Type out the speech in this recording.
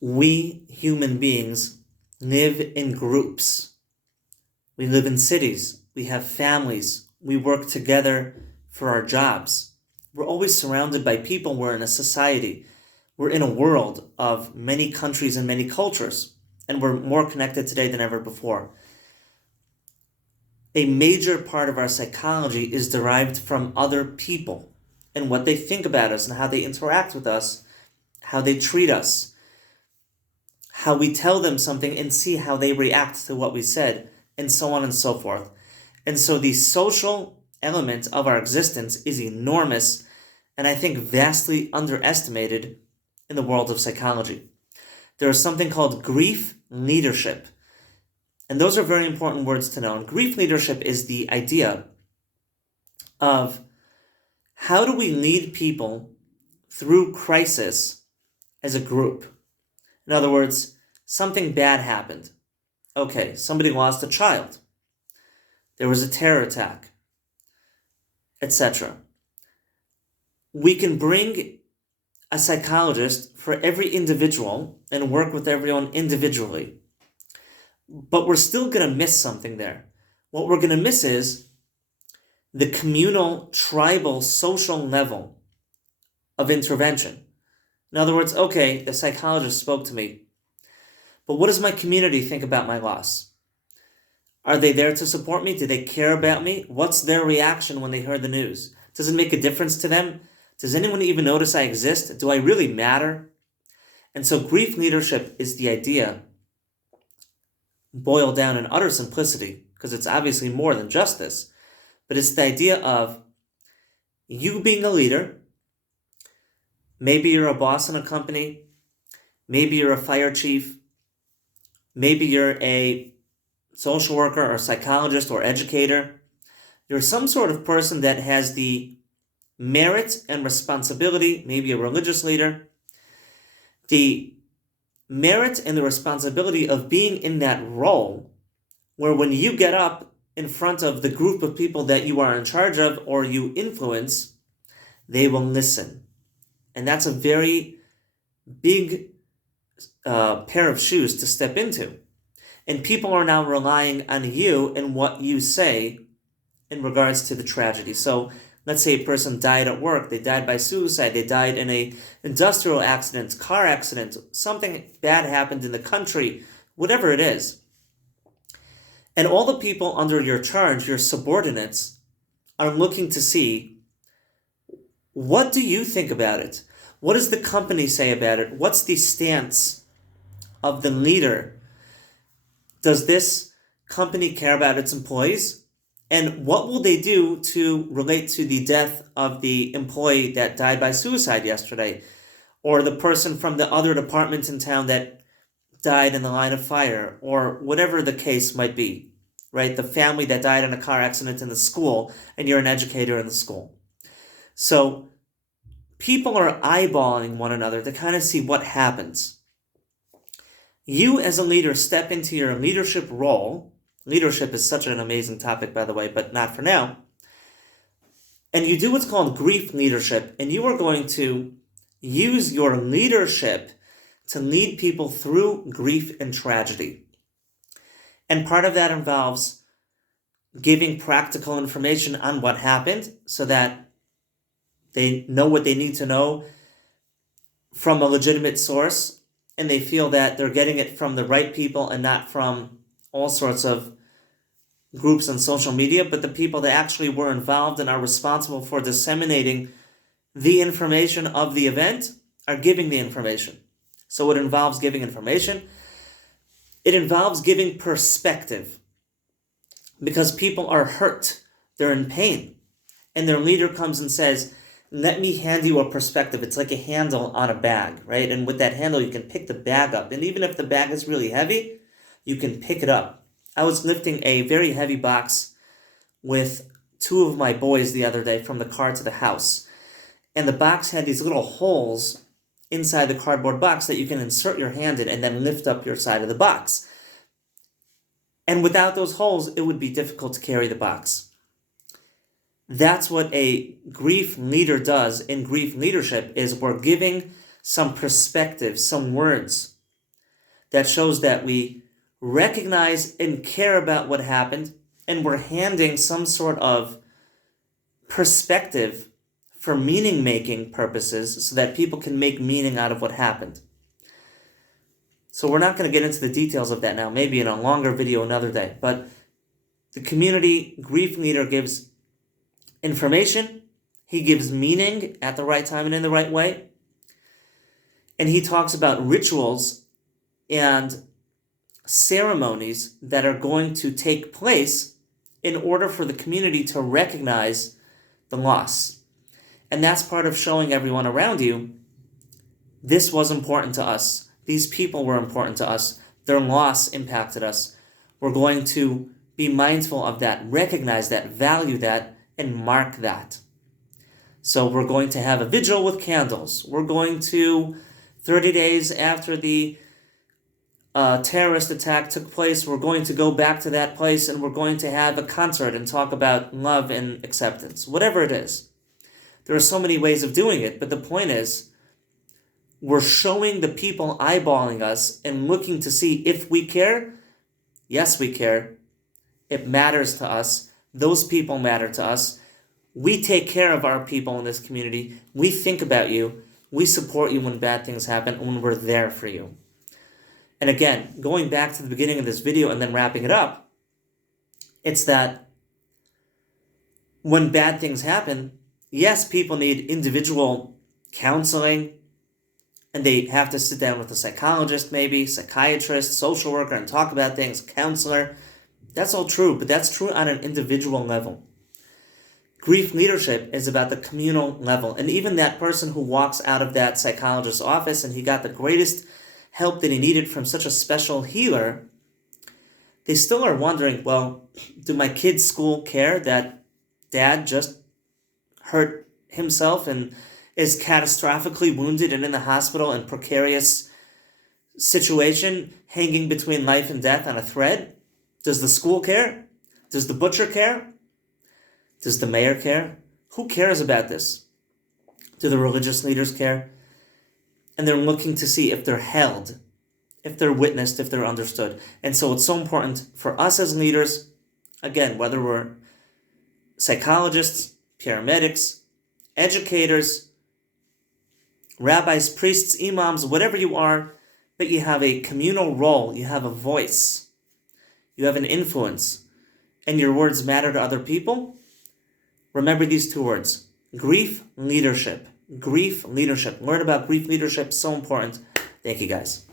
We human beings live in groups. We live in cities. We have families. We work together for our jobs. We're always surrounded by people. We're in a society. We're in a world of many countries and many cultures, and we're more connected today than ever before. A major part of our psychology is derived from other people and what they think about us and how they interact with us, how they treat us, how we tell them something and see how they react to what we said, and so on and so forth. And so the social element of our existence is enormous and I think vastly underestimated in the world of psychology. There is something called grief leadership. And those are very important words to know. And grief leadership is the idea of how do we lead people through crisis as a group. In other words, something bad happened. Okay, somebody lost a child. There was a terror attack, etc. We can bring a psychologist for every individual and work with everyone individually. But we're still going to miss something there. What we're going to miss is the communal, tribal, social level of intervention. In other words, okay, the psychologist spoke to me, but what does my community think about my loss? Are they there to support me? Do they care about me? What's their reaction when they heard the news? Does it make a difference to them? Does anyone even notice I exist? Do I really matter? And so grief leadership is the idea boiled down in utter simplicity, because it's obviously more than just this, but it's the idea of you being a leader. Maybe you're a boss in a company, maybe you're a fire chief, maybe you're a social worker or psychologist or educator. You're some sort of person that has the merit and responsibility, maybe a religious leader, the merit and the responsibility of being in that role where when you get up in front of the group of people that you are in charge of or you influence, they will listen. And that's a very big pair of shoes to step into. And people are now relying on you and what you say in regards to the tragedy. So let's say a person died at work, they died by suicide, they died in an industrial accident, car accident, something bad happened in the country, whatever it is. And all the people under your charge, your subordinates, are looking to see, what do you think about it? What does the company say about it? What's the stance of the leader? Does this company care about its employees? And what will they do to relate to the death of the employee that died by suicide yesterday? Or the person from the other department in town that died in the line of fire? Or whatever the case might be, right? The family that died in a car accident in the school, and you're an educator in the school. So people are eyeballing one another to kind of see what happens. You as a leader step into your leadership role. Leadership is such an amazing topic, by the way, but not for now. And you do what's called grief leadership, and you are going to use your leadership to lead people through grief and tragedy. And part of that involves giving practical information on what happened so that they know what they need to know from a legitimate source, and they feel that they're getting it from the right people and not from all sorts of groups on social media, but the people that actually were involved and are responsible for disseminating the information of the event are giving the information. So it involves giving information. It involves giving perspective, because people are hurt. They're in pain. And their leader comes and says, let me hand you a perspective. It's like a handle on a bag, right? And with that handle, you can pick the bag up. And even if the bag is really heavy, you can pick it up. I was lifting a very heavy box with two of my boys the other day from the car to the house. And the box had these little holes inside the cardboard box that you can insert your hand in and then lift up your side of the box. And without those holes, it would be difficult to carry the box. That's what a grief leader does in grief leadership, is we're giving some perspective, some words that shows that we recognize and care about what happened, and we're handing some sort of perspective for meaning-making purposes so that people can make meaning out of what happened. So we're not going to get into the details of that now, maybe in a longer video another day, but the community grief leader gives information, he gives meaning at the right time and in the right way, and he talks about rituals and ceremonies that are going to take place in order for the community to recognize the loss. And that's part of showing everyone around you, this was important to us. These people were important to us. Their loss impacted us. We're going to be mindful of that, recognize that, value that, and mark that. So we're going to have a vigil with candles. We're going to, 30 days after the terrorist attack took place, we're going to go back to that place and we're going to have a concert and talk about love and acceptance. Whatever it is. There are so many ways of doing it, but the point is, we're showing the people eyeballing us and looking to see if we care. Yes, we care. It matters to us. Those people matter to us. We take care of our people in this community. We think about you. We support you when bad things happen, and when we're there for you. And again, going back to the beginning of this video and then wrapping it up, it's that when bad things happen, yes, people need individual counseling, and they have to sit down with a psychologist, maybe, psychiatrist, social worker, and talk about things, counselor. That's all true, but that's true on an individual level. Grief leadership is about the communal level, and even that person who walks out of that psychologist's office and he got the greatest help that he needed from such a special healer, they still are wondering, well, do my kids' school care that dad just hurt himself and is catastrophically wounded and in the hospital in precarious situation, hanging between life and death on a thread? Does the school care? Does the butcher care? Does the mayor care? Who cares about this? Do the religious leaders care? And they're looking to see if they're held, if they're witnessed, if they're understood. And so it's so important for us as leaders, again, whether we're psychologists, paramedics, educators, rabbis, priests, imams, whatever you are, that you have a communal role, you have a voice, you have an influence, and your words matter to other people. Remember these two words: grief leadership. Grief leadership. Learn about grief leadership. So important. Thank you, guys.